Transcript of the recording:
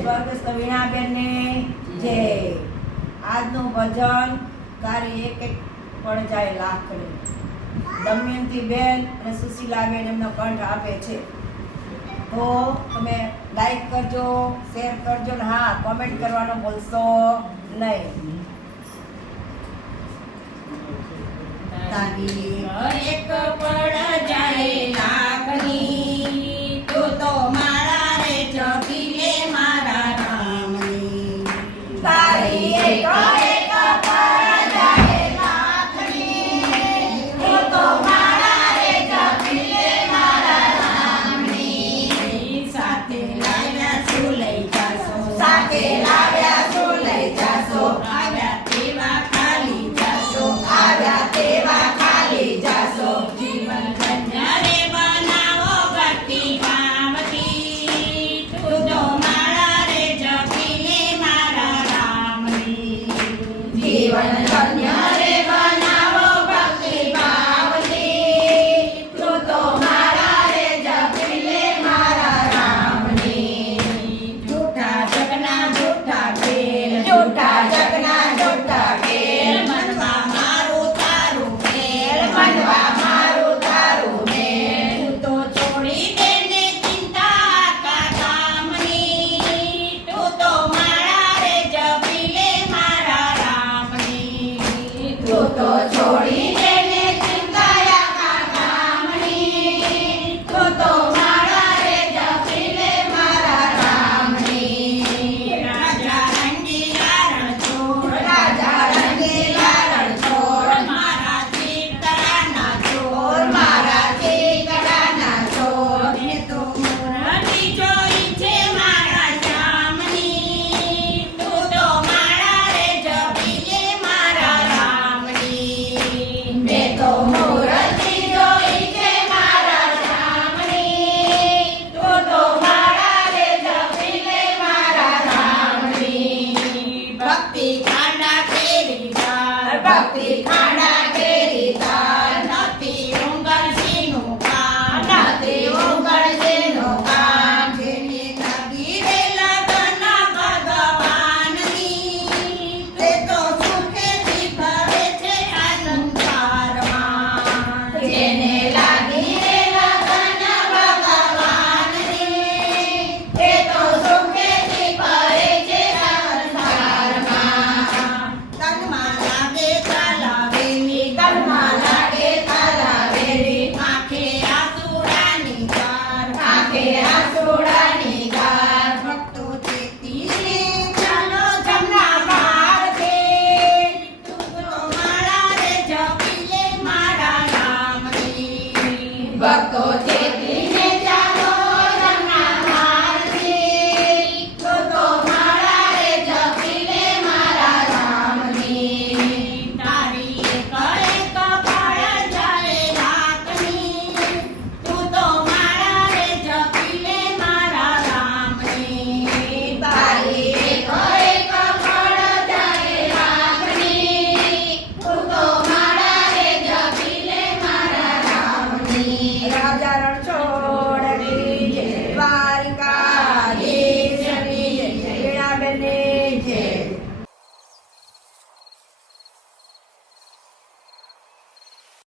સ્વર્ગસ્થ વીણાબેનને જય આજનું ભજન કાર્ય એક એક પણ જાય લાખ કર્યો દમયંતી બેન અને સુશીલાબેન એમનો કંઠ આપે છે. તો તમે લાઈક કરજો શેર કરજો ને હા કોમેન્ટ કરવાનો બોલશો નહીં. તારી Bueno, 너무 barco